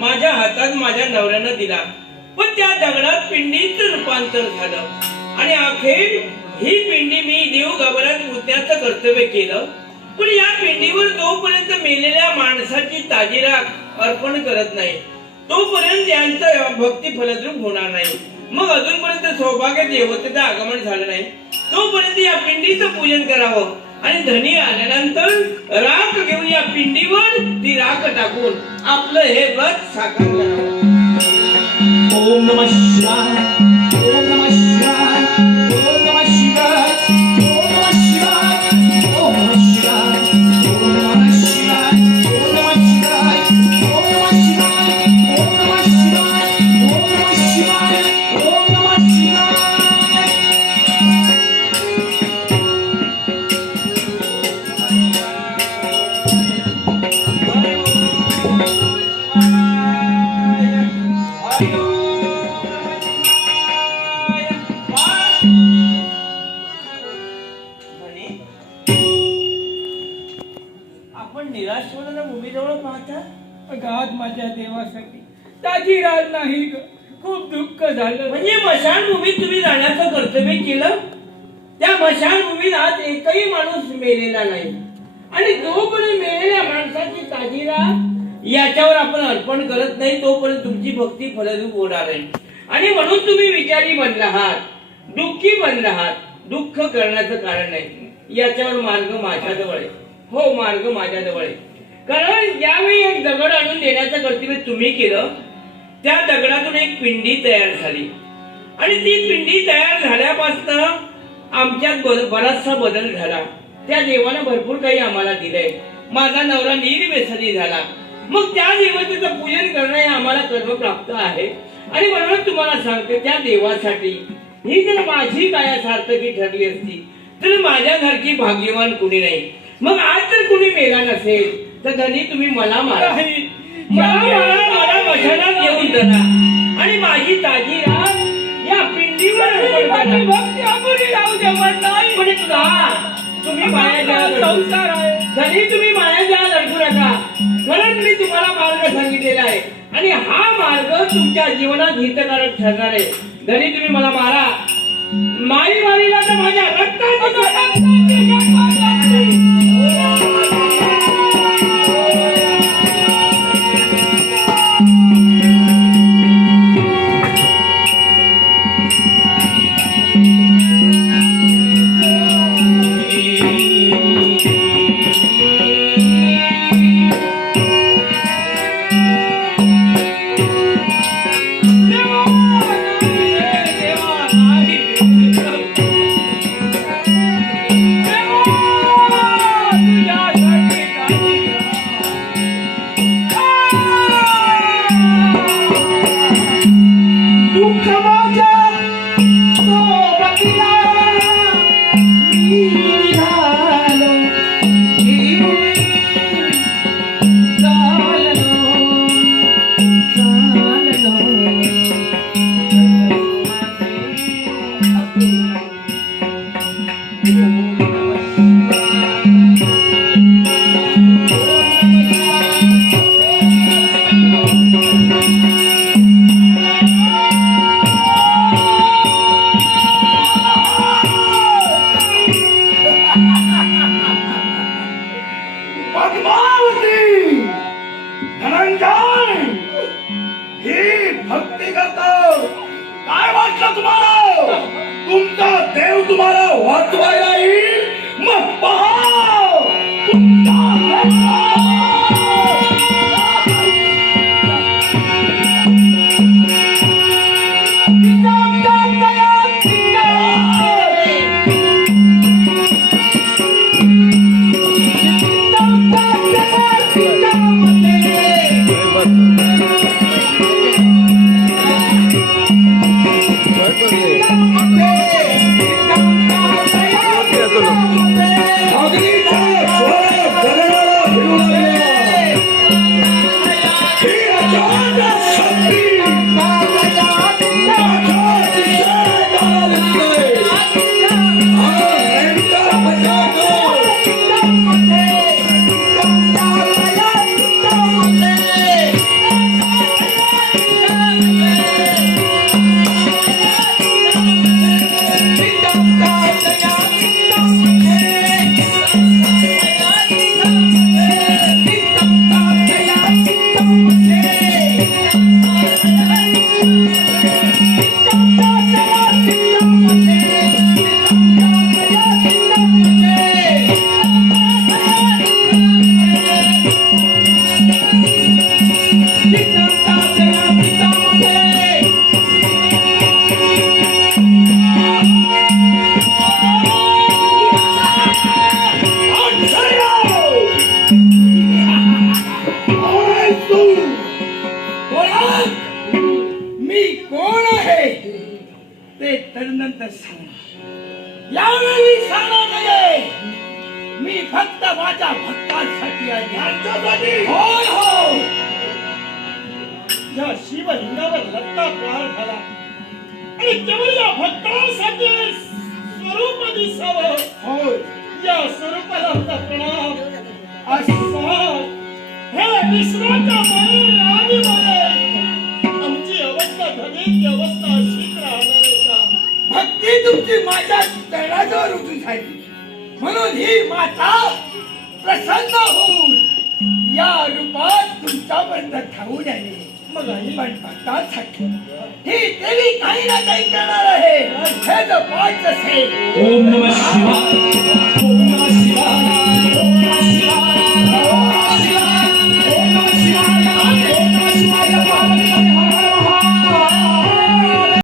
माझ्या हातात माझ्या नवऱ्यानं दिला, पण त्या दगडात पिंडीचं रूपांतर झालं आणि अखेर ही पिंडी मी देव गाभाऱ्यात पुतण्याचं कर्तव्य केलं. पण या पिंडीवर जोपर्यंत मेलेल्या माणसाची ताजी राख अर्पण करत नाही तोपर्यंत यांचं भक्ती फलद्रूप होणार नाही. मग अजूनपर्यंत सौभाग्य देवतेचं आगमन झालं नाही तोपर्यंत या पिंडीचं पूजन करावं आणि धनी आल्यानंतर राख घेऊन या पिंडीवर ती राख टाकून आपलं हे व्रत साकार करावं. ओम नमः शिवाय, ओम नमः शिवाय, ओम नमः शिवाय, ओम नमः शिवाय, ओम नमः शिवाय, ओम नमः शिवाय, ओम नमः शिवाय, ओम नमः शिवाय, ओम नमः शिवाय, ओम नमः शिवाय, ओम नमः शिवाय. आपण निराश भूमीजवळ पाहता. अगाध माझ्या देवासाठी ताजी रात नाही ग. खूप दुःख झालं. म्हणजे मशानभूमीत तुम्ही जाण्याचं कर्तव्य केलं. त्या मशानभूमीत आज एकही माणूस मेलेला नाही आणि जोपर्यंत मेलेल्या माणसाची ताजी रात याच्यावर आपण अर्पण करत नाही तोपर्यंत तुमची भक्ती फलरूप होणार आहे. आणि म्हणून तुम्ही विचारी बनला आहात, दुःखी बनला आहात. दुःख करण्याचं कारण नाही. याच्यावर मार्ग माझ्याजवळ आहे. हो, मार्ग माझ्याजवळ आहे. कारण ज्यावेळी एक दगड आणून देण्याचं कर्तव्य तुम्ही केलं त्या दगडातून एक पिंडी तयार झाली आणि ती पिंडी तयार झाल्यापासून आमच्यात बराचसा बदल झाला. त्या देवानं भरपूर काही आम्हाला दिलंय. माझा नवरा निर्व्यसनी झाला. मग त्या देवतेचं पूजन करणं हे आम्हाला कर्म प्राप्त आहे. आणि म्हणून तुम्हाला सांगते, त्या देवासाठी ही जर माझी काया सार्थकी ठरली असती तर माझ्यासारखी भाग्यवान कुणी नाही. मग आज जर कुणी मेला नसेल तर धनी तुम्ही मला मारा, मला मशानात घेऊन जाणार आणि माझी ताजी राख या पिंडीवर तुम्ही माया संसार आहे धनी, तुम्ही माया अडकू नका. खरंच मी तुम्हाला मार्ग सांगितलेला आहे आणि हा मार्ग तुमच्या जीवनात हितकारक ठरणार आहे. धनी तुम्ही मला मारा. माई मारीला तर माझ्या रक्ताची भक्ती करतो. काय वाटलं तुम्हाला? तुमचा देव तुम्हाला वाचवायला येईल. मग पहा तुमचा Yeah. सांगणार, यावेळी सांगणार नाही. मी फक्त माझ्या भक्तांसाठी आली. होय हो, या शिवलिंगावर रत्ता प्रहार झाला आणि केवळ या भक्तांसाठी स्वरूप दिसावं. होय. या स्वरूपाला आपला प्रणाम. असं हे विश्वाच्या माये आदी माये आमची अवस्था धनेची अवस्था अशीच राहणार आहे का? भक्ती तुमची माझ्या चरणाजवळ रुजू झाली, म्हणून ही माता प्रसन्न होऊन या रूपात तुमच्यापर्यंत धावून आली. मग आई पण भक्तांसाठी ही देवी काही ना काही करणार आहे. हे जर पाच असेल ओम नमः शिवाय